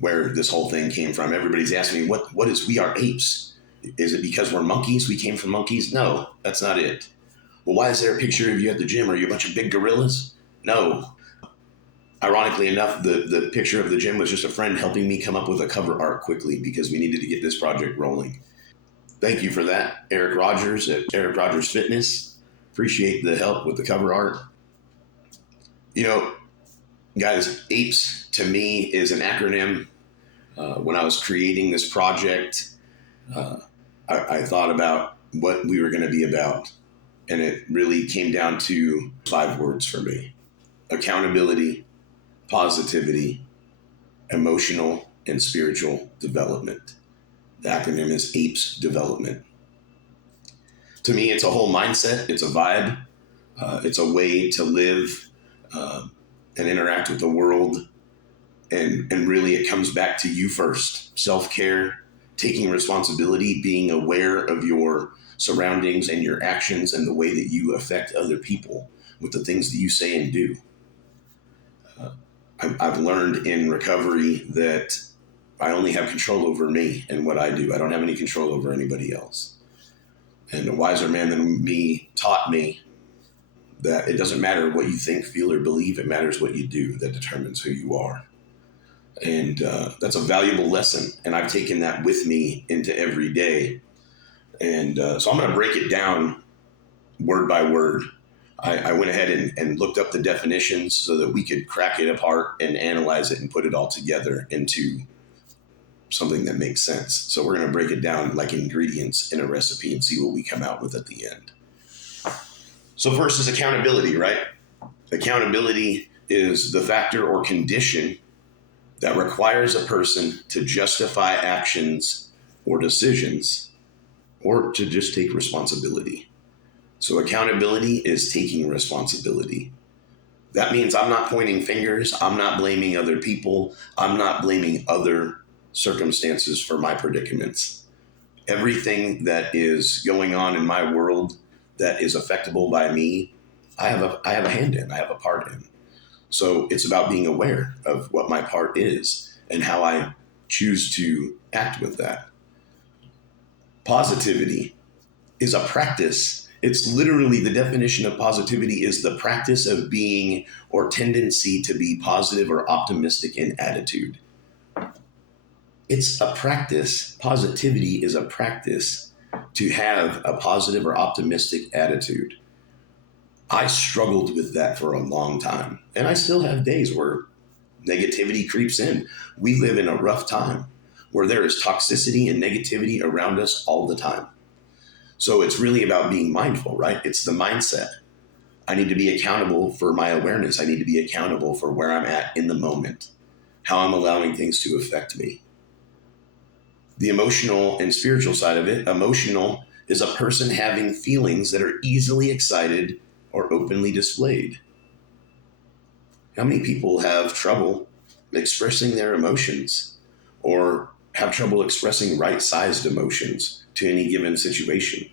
where this whole thing came from. Everybody's asking me, what is We Are Apes? Is it because we're monkeys? We came from monkeys? No, that's not it. Well, why is there a picture of you at the gym? Are you a bunch of big gorillas? No. Ironically enough, the picture of the gym was just a friend helping me come up with a cover art quickly because we needed to get this project rolling. Thank you for that, Eric Rogers at Eric Rogers Fitness. Appreciate the help with the cover art. You know, guys, APES to me is an acronym. When I was creating this project, I thought about what we were going to be about. And it really came down to 5 words for me: accountability, positivity, emotional, and spiritual development. The acronym is APES Development. To me, it's a whole mindset. It's a vibe. It's a way to live and interact with the world. And really, it comes back to you first. Self-care, taking responsibility, being aware of your surroundings and your actions and the way that you affect other people with the things that you say and do. I've learned in recovery that I only have control over me and what I do. I don't have any control over anybody else. And a wiser man than me taught me that it doesn't matter what you think, feel, or believe. It matters what you do that determines who you are. And that's a valuable lesson. And I've taken that with me into every day. And so I'm going to break it down word by word. I went ahead and looked up the definitions so that we could crack it apart and analyze it and put it all together into something that makes sense. So we're going to break it down like ingredients in a recipe and see what we come out with at the end. So first is accountability, right? Accountability is the factor or condition that requires a person to justify actions or decisions or to just take responsibility. So accountability is taking responsibility. That means I'm not pointing fingers. I'm not blaming other people. I'm not blaming other circumstances for my predicaments. Everything that is going on in my world that is affectable by me, I have a hand in, I have a part in. So it's about being aware of what my part is and how I choose to act with that. Positivity is a practice. It's literally the definition of positivity is the practice of being or tendency to be positive or optimistic in attitude. It's a practice. Positivity is a practice to have a positive or optimistic attitude. I struggled with that for a long time, and I still have days where negativity creeps in. We live in a rough time where there is toxicity and negativity around us all the time. So it's really about being mindful, right? It's the mindset. I need to be accountable for my awareness. I need to be accountable for where I'm at in the moment, how I'm allowing things to affect me. The emotional and spiritual side of it, emotional is a person having feelings that are easily excited or openly displayed. How many people have trouble expressing their emotions or have trouble expressing right-sized emotions to any given situation?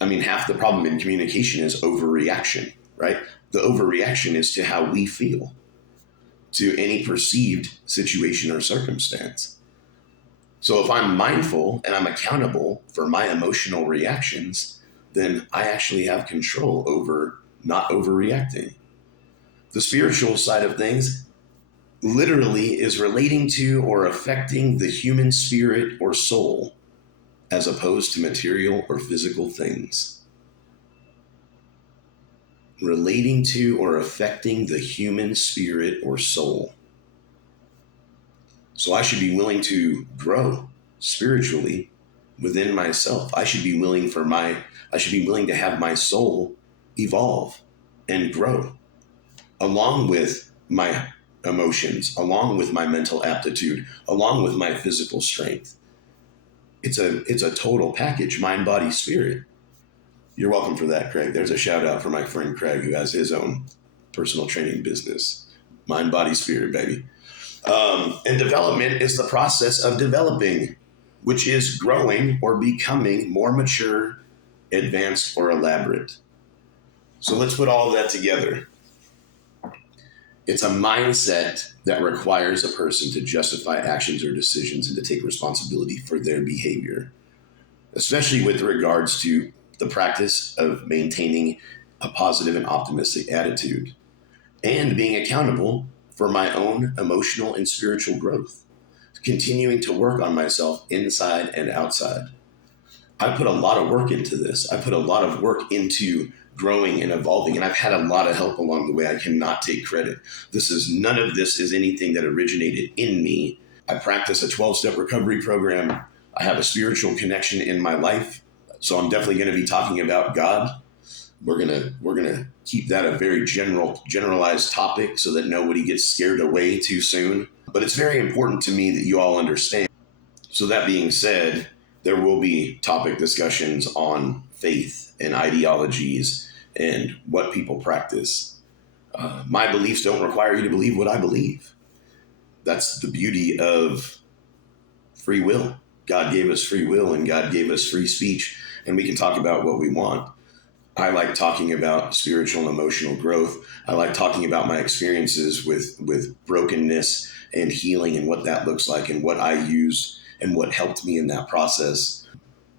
I mean, half the problem in communication is overreaction, right? The overreaction is to how we feel to any perceived situation or circumstance. So if I'm mindful and I'm accountable for my emotional reactions, then I actually have control over not overreacting. The spiritual side of things literally is relating to or affecting the human spirit or soul as opposed to material or physical things. Relating to or affecting the human spirit or soul. So I should be willing to grow spiritually within myself. I should be willing to have my soul evolve and grow along with my emotions, along with my mental aptitude, along with my physical strength. It's a total package, mind, body, spirit. You're welcome for that, Craig. There's a shout out for my friend Craig, who has his own personal training business. Mind, body, spirit, baby. And development is the process of developing, which is growing or becoming more mature, advanced, or elaborate. So let's put all of that together. It's a mindset that requires a person to justify actions or decisions and to take responsibility for their behavior, especially with regards to the practice of maintaining a positive and optimistic attitude and being accountable for my own emotional and spiritual growth, continuing to work on myself inside and outside. I put a lot of work into this. I put a lot of work into growing and evolving, and I've had a lot of help along the way. I cannot take credit. None of this is anything that originated in me. I practice a 12-step recovery program. I have a spiritual connection in my life. So I'm definitely going to be talking about God. We're gonna keep that a very generalized topic so that nobody gets scared away too soon. But it's very important to me that you all understand. So that being said, there will be topic discussions on faith and ideologies and what people practice. My beliefs don't require you to believe what I believe. That's the beauty of free will. God gave us free will and God gave us free speech, and we can talk about what we want. I like talking about spiritual and emotional growth. I like talking about my experiences with brokenness and healing and what that looks like and what I used and what helped me in that process.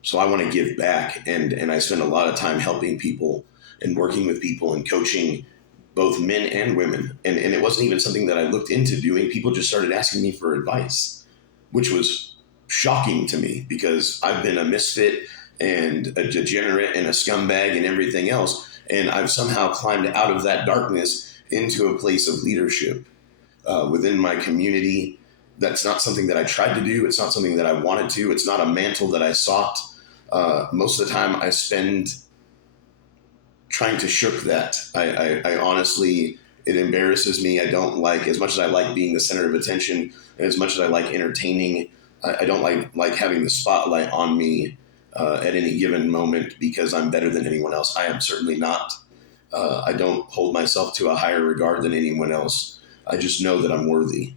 So I want to give back, and I spend a lot of time helping people and working with people and coaching both men and women. And it wasn't even something that I looked into doing. People just started asking me for advice, which was shocking to me because I've been a misfit and a degenerate and a scumbag and everything else. And I've somehow climbed out of that darkness into a place of leadership within my community. That's not something that I tried to do. It's not something that I wanted to. It's not a mantle that I sought. Most of the time I spend trying to shirk that. I honestly, it embarrasses me. I don't like, as much as I like being the center of attention and as much as I like entertaining, I don't like having the spotlight on me at any given moment because I'm better than anyone else. I am certainly not. I don't hold myself to a higher regard than anyone else. I just know that I'm worthy,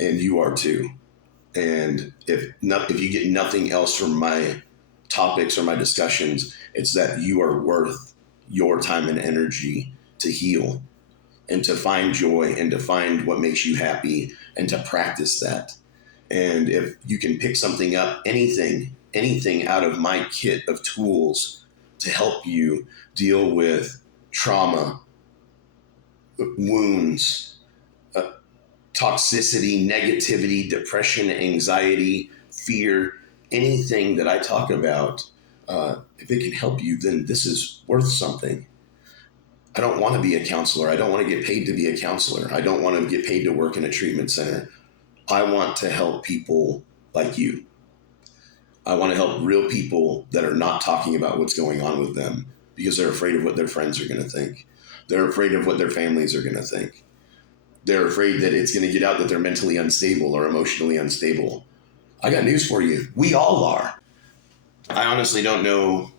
and you are too. And if you get nothing else from my topics or my discussions, it's that you are worth your time and energy to heal and to find joy and to find what makes you happy and to practice that. And if you can pick something up, anything out of my kit of tools to help you deal with trauma, wounds, toxicity, negativity, depression, anxiety, fear, anything that I talk about, if it can help you, then this is worth something. I don't want to be a counselor. I don't want to get paid to be a counselor. I don't want to get paid to work in a treatment center. I want to help people like you. I want to help real people that are not talking about what's going on with them because they're afraid of what their friends are going to think. They're afraid of what their families are going to think. They're afraid that it's going to get out that they're mentally unstable or emotionally unstable. I got news for you. We all are. I honestly don't know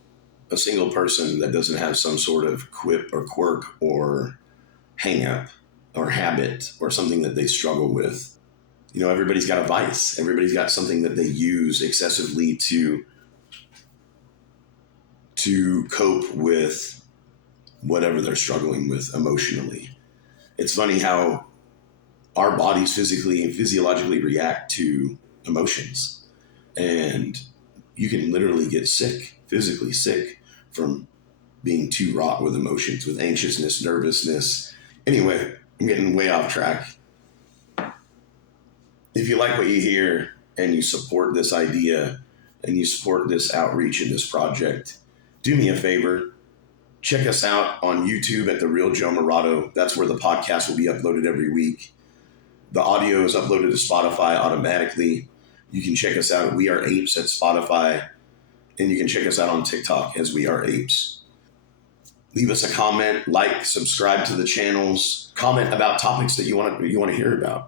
a single person that doesn't have some sort of quip or quirk or hang up or habit or something that they struggle with. You know, everybody's got a vice. Everybody's got something that they use excessively to cope with whatever they're struggling with emotionally. It's funny how our bodies physically and physiologically react to emotions. And you can literally get sick, physically sick, from being too wrought with emotions, with anxiousness, nervousness. Anyway, I'm getting way off track. If you like what you hear and you support this idea and you support this outreach and this project, do me a favor. Check us out on YouTube at The Real Joe Murato. That's where the podcast will be uploaded every week. The audio is uploaded to Spotify automatically. You can check us out at We Are Apes at Spotify. And you can check us out on TikTok as We Are Apes. Leave us a comment, like, subscribe to the channels, comment about topics that you want to hear about.